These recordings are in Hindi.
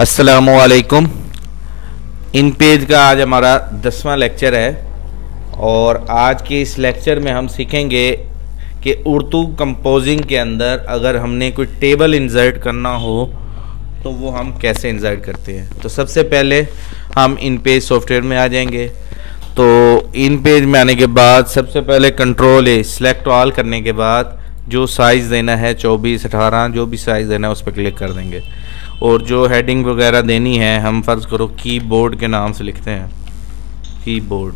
अस्सलामुअलैकुम। इन पेज का आज हमारा 10वां लेक्चर है और आज के इस लेक्चर में हम सीखेंगे कि उर्दू कंपोजिंग के अंदर अगर हमने कोई टेबल इंसर्ट करना हो तो वो हम कैसे इंसर्ट करते हैं। तो सबसे पहले हम इन पेज सॉफ्टवेयर में आ जाएंगे। तो इन पेज में आने के बाद सबसे पहले कंट्रोल ए सिलेक्ट ऑल करने के बाद जो साइज़ देना है 24, 18 जो भी साइज़ देना है उस पर क्लिक कर देंगे। और जो हेडिंग वगैरह देनी है हम फ़र्ज़ करो कीबोर्ड के नाम से लिखते हैं, कीबोर्ड।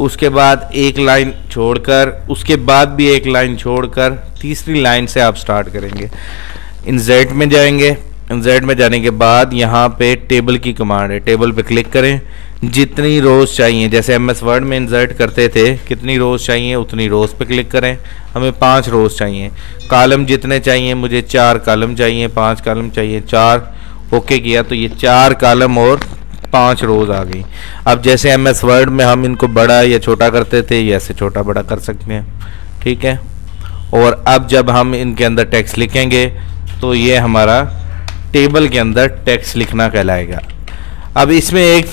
उसके बाद एक लाइन छोड़कर, उसके बाद भी एक लाइन छोड़कर तीसरी लाइन से आप स्टार्ट करेंगे। इंसर्ट में जाएंगे। इंसर्ट में जाने के बाद यहाँ पे टेबल की कमांड है, टेबल पे क्लिक करें। जितनी रोज़ चाहिए, जैसे MS वर्ड में इंसर्ट करते थे, कितनी रोज़ चाहिए उतनी रोज़ पे क्लिक करें। हमें 5 रोज़ चाहिए। कॉलम जितने चाहिए, मुझे 4 कॉलम चाहिए, 5 कॉलम चाहिए, 4 ओके किया तो ये 4 कॉलम और 5 रोज़ आ गई। अब जैसे MS वर्ड में हम इनको बड़ा या छोटा करते थे, ये ऐसे छोटा बड़ा कर सकते हैं, ठीक है। और अब जब हम इनके अंदर टेक्स्ट लिखेंगे तो ये हमारा टेबल के अंदर टेक्स्ट लिखना कहलाएगा। अब इसमें एक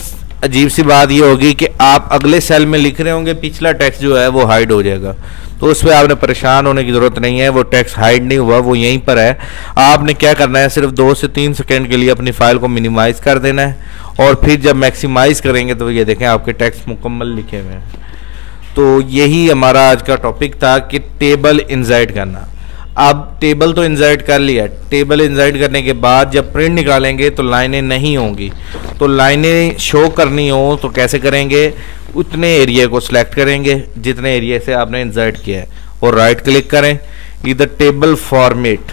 अजीब सी बात ये होगी कि आप अगले सेल में लिख रहे होंगे, पिछला टेक्स्ट जो है वो हाइड हो जाएगा। तो उस पर आपने परेशान होने की ज़रूरत नहीं है, वो टेक्स्ट हाइड नहीं हुआ, वो यहीं पर है। आपने क्या करना है, सिर्फ 2 से 3 सेकेंड के लिए अपनी फ़ाइल को मिनिमाइज़ कर देना है और फिर जब मैक्सिमाइज़ करेंगे तो ये देखें आपके टेक्स्ट मुकम्मल लिखे हुए हैं। तो यही हमारा आज का टॉपिक था कि टेबल इंसर्ट करना। अब टेबल तो इंसर्ट कर लिया, टेबल इंसर्ट करने के बाद जब प्रिंट निकालेंगे तो लाइनें नहीं होंगी। तो लाइनें शो करनी हो तो कैसे करेंगे, उतने एरिया को सिलेक्ट करेंगे जितने एरिया से आपने इंसर्ट किया है और राइट क्लिक करें। इधर टेबल फॉर्मेट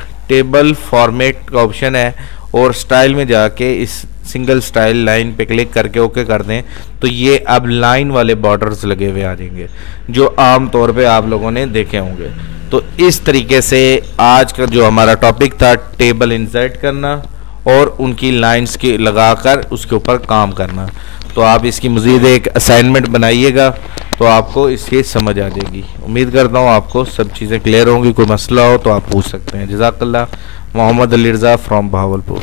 का ऑप्शन है और स्टाइल में जाके इस सिंगल स्टाइल लाइन पे क्लिक करके ओके कर दें तो ये अब लाइन वाले बॉर्डर्स लगे हुए आ जाएंगे जो आम तौर पे आप लोगों ने देखे होंगे। तो इस तरीके से आज का जो हमारा टॉपिक था टेबल इंसर्ट करना और उनकी लाइंस की लगाकर उसके ऊपर काम करना। तो आप इसकी मज़ीद एक असाइनमेंट बनाइएगा तो आपको इसकी समझ आ जाएगी। उम्मीद करता हूँ आपको सब चीज़ें क्लियर होंगी। कोई मसला हो तो आप पूछ सकते हैं। जज़ाकल्लाह। मोहम्मद अली रज़ा फ्रॉम बहावलपुर।